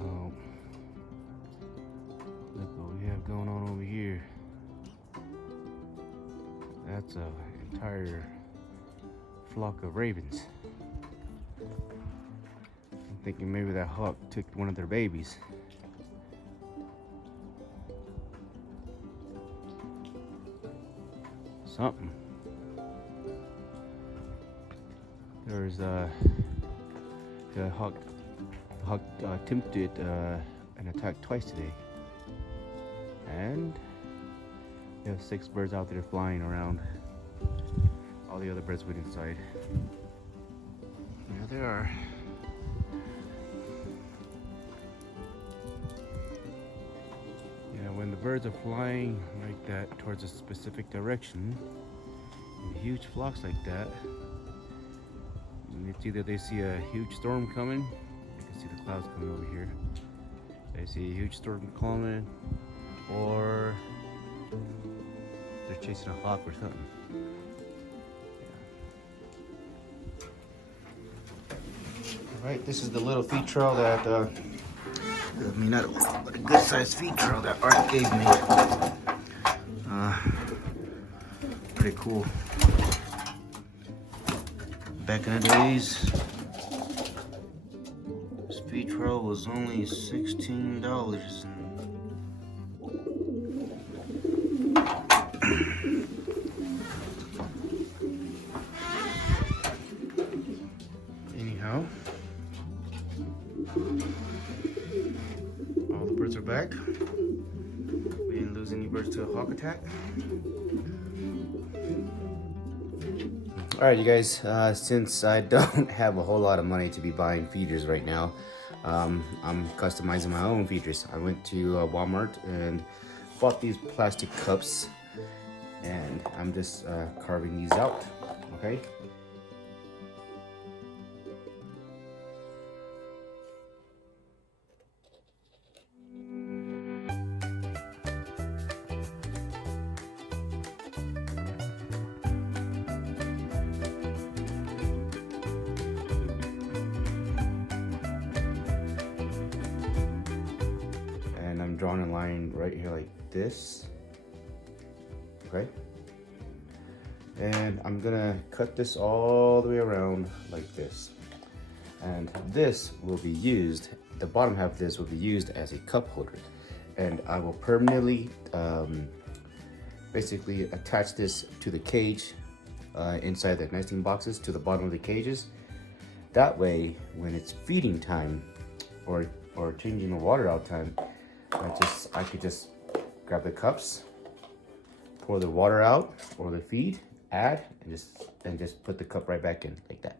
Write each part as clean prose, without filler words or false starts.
Oh, look what we have going on over here. That's an entire flock of ravens. I'm thinking maybe that hawk took one of their babies. Something. There's the hawk attempted an attack twice today, and we have 6 birds out there flying around. All the other birds went inside. There they are. Yeah, when the birds are flying like that towards a specific direction, in huge flocks like that, it's either they see a huge storm coming. You can see the clouds coming over here. They see a huge storm coming, or they're chasing a hawk or something. All right, this is the little feed trail that, not a good sized feed trail that Art gave me. Pretty cool. Back in the days, this feed trail was only $16. Anyhow, all the birds are back. We didn't lose any birds to a hawk attack. Alright, you guys, since I don't have a whole lot of money to be buying feeders right now, I'm customizing my own feeders. I went to Walmart and bought these plastic cups, and I'm just carving these out, okay? I'm drawing a line right here like this, okay? And I'm gonna cut this all the way around like this. And this will be used, the bottom half of this will be used as a cup holder. And I will permanently, basically attach this to the cage inside the nesting boxes, to the bottom of the cages. That way, when it's feeding time or changing the water out time, I could just grab the cups, pour the water out or the feed, add, and just put the cup right back in like that.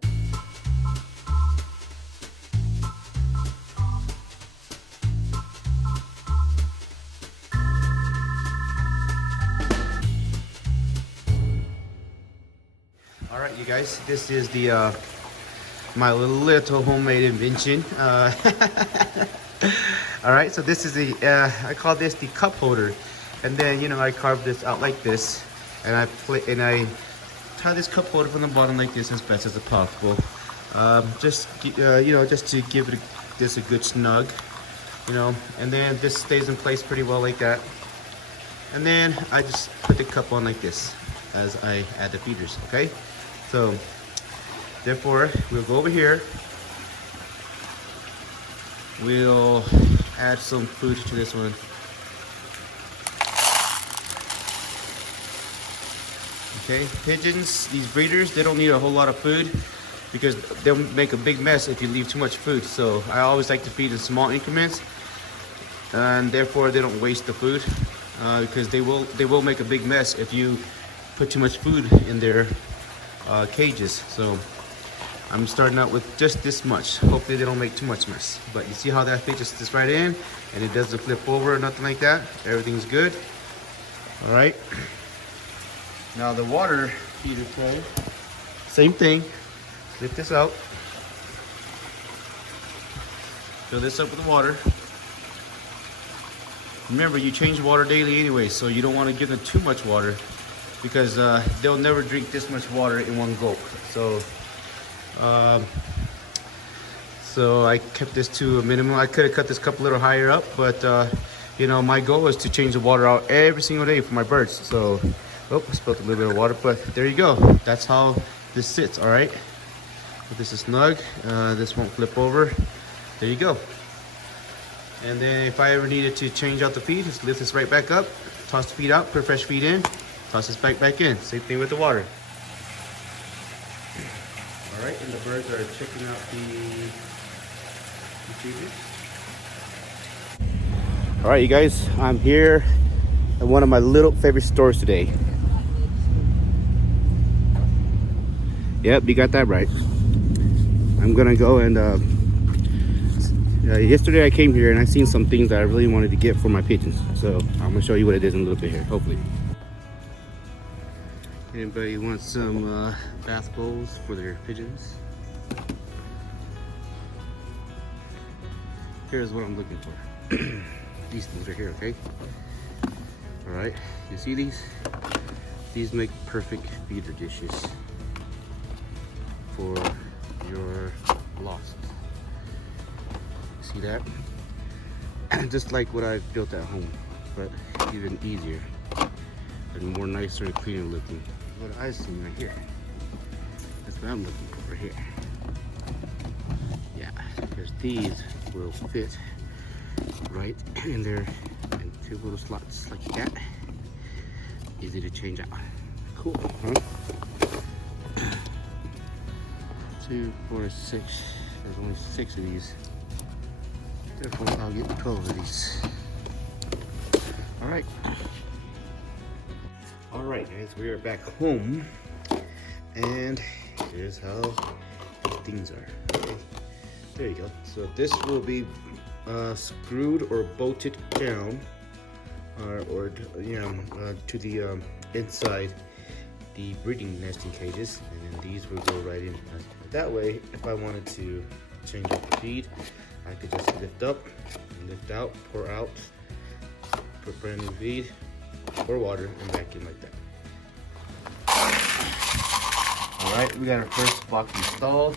All right, you guys, this is the my little homemade invention. All right, so this is I call this the cup holder, and then I carved this out like this, and I tie this cup holder from the bottom like this as best as possible. Just to give it this a good snug, and then this stays in place pretty well like that. And then I just put the cup on like this as I add the feeders. Okay, so therefore we'll go over here. We'll add some food to this one. Okay, pigeons, these breeders, they don't need a whole lot of food because they'll make a big mess if you leave too much food. So I always like to feed in small increments, and therefore they don't waste the food because they will make a big mess if you put too much food in their cages. So I'm starting out with just this much. Hopefully they don't make too much mess. But you see how that fits just right in, and it doesn't flip over or nothing like that. Everything's good. All right. Now the water feeder tray, same thing. Lift this out. Fill this up with water. Remember, you change water daily anyway, so you don't want to give them too much water because they'll never drink this much water in one gulp. So So I kept this to a minimum. I could have cut this cup a little higher up, but you know, my goal is to change the water out every single day for my birds. So, oh, I spilled a little bit of water, but there you go. That's how this sits, all right? But this is snug. This won't flip over. There you go. And then if I ever needed to change out the feed, just lift this right back up, toss the feed out, put fresh feed in, toss this back in. Same thing with the water. All right, and the birds are checking out the feeders. All right, you guys, I'm here at one of my little favorite stores today. Yep, you got that right. I'm gonna go and yesterday I came here and I seen some things that I really wanted to get for my pigeons. So I'm gonna show you what it is in a little bit here, hopefully. Anybody want some bath bowls for their pigeons? Here's what I'm looking for. These things are here, okay? All right, you see these? These make perfect feeder dishes for your losses. See that? Just like what I've built at home, but even easier and more nicer and cleaner looking. What I've seen right here. That's what I'm looking for right here. Yeah, because these will fit right in there in two little slots like that. Easy to change out. Cool, huh? 2, 4, 6. There's only 6 of these. Therefore, I'll get 12 of these. All right. All right, guys, we are back home, and here's how things are. Okay. There you go. So this will be screwed or bolted down, or you know, to the inside the breeding nesting cages, and then these will go right in. That way, if I wanted to change up the feed, I could just lift up, lift out, pour out, put brand new feed, pour water, and back in like that. All right, we got our first box installed,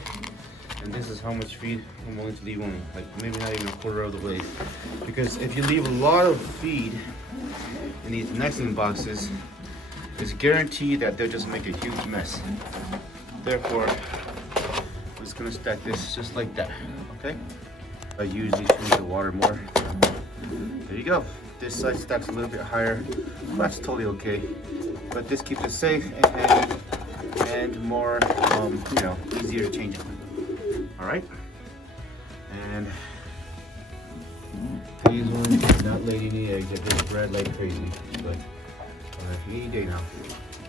and this is how much feed I'm willing to leave on, like maybe not even a quarter of the way. Because if you leave a lot of feed in these nesting boxes, it's guaranteed that they'll just make a huge mess. Therefore, I'm just gonna stack this just like that, okay? I usually change the water more. There you go. This side stacks a little bit higher. That's totally okay. But this keeps it safe and more, you know, easier to change it. All right. And these ones are not laying any eggs. They're just bred like crazy. But any day now.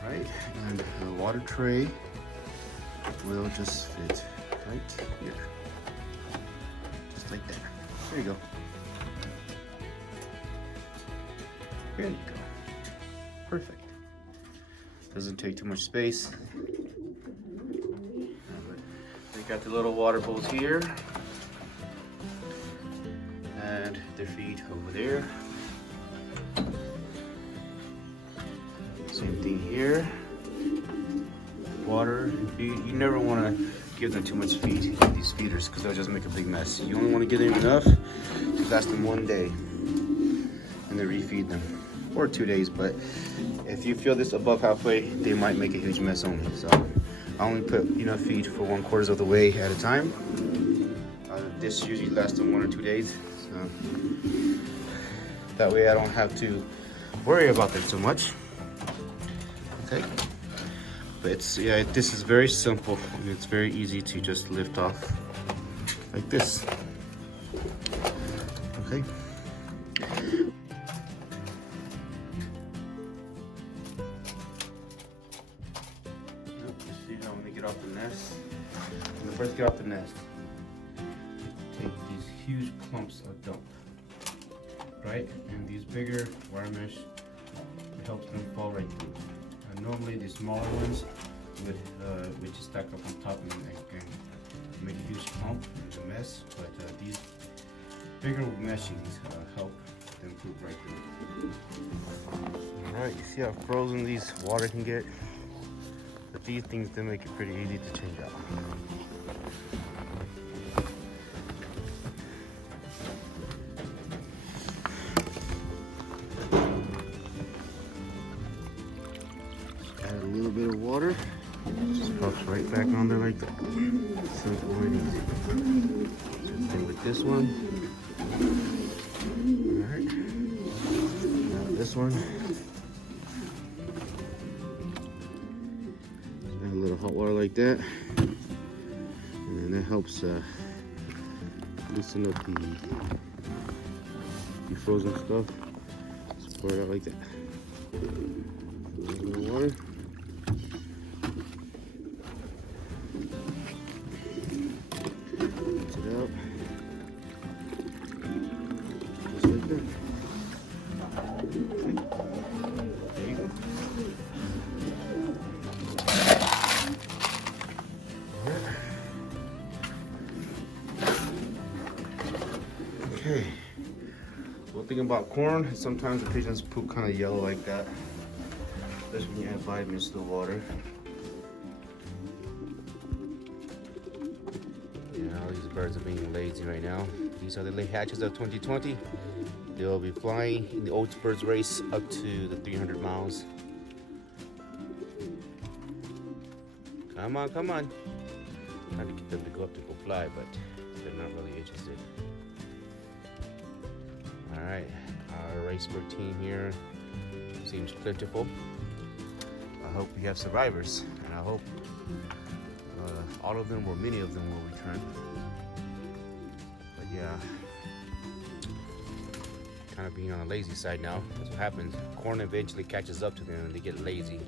All right. And the water tray will just fit right here. Just like that. There you go. There you go. Perfect. Doesn't take too much space. We got the little water bowls here. And their feet over there. Same thing here. Water and feed. You never want to give them too much feed, these feeders, because they'll just make a big mess. You only want to give them enough to last them 1 day. And then refeed them. Or 2 days, but if you feel this above halfway, they might make a huge mess only. So I only put enough feed for 1/4 of the way at a time. This usually lasts them 1 or 2 days. So that way I don't have to worry about them so much. Okay. But it's, yeah, this is very simple and it's very easy to just lift off like this. Okay. When they first get off the nest, take these huge clumps of dump, right? And these bigger wire mesh, it helps them fall right through. Normally the smaller ones would just stack up on top and make a huge clump. It's a mess, but these bigger meshings help them poop right through. All right, you see how frozen these water can get? But these things, they make it pretty easy to change out. it back on there like that. Simple and easy. Same thing with this one. Alright. Now this one. Add a little hot water like that. And then that helps loosen up the frozen stuff. Just pour it out like that. A little water. Rinse it out. Just like that. Okay. There you go. Okay. One thing about corn is sometimes the pigeons poop kind of yellow like that, especially when you add vitamins to the water. Yeah, all these birds are being lazy right now. These are the late hatches of 2020. They'll be flying in the oats birds race up to the 300 miles. Come on, come on. Trying to get them to go up to go fly, but they're not really interested. All right, our race bird team here seems plentiful. I hope we have survivors, and I hope all of them or many of them will return. But yeah, kind of being on the lazy side now. That's what happens. Corn eventually catches up to them and they get lazy.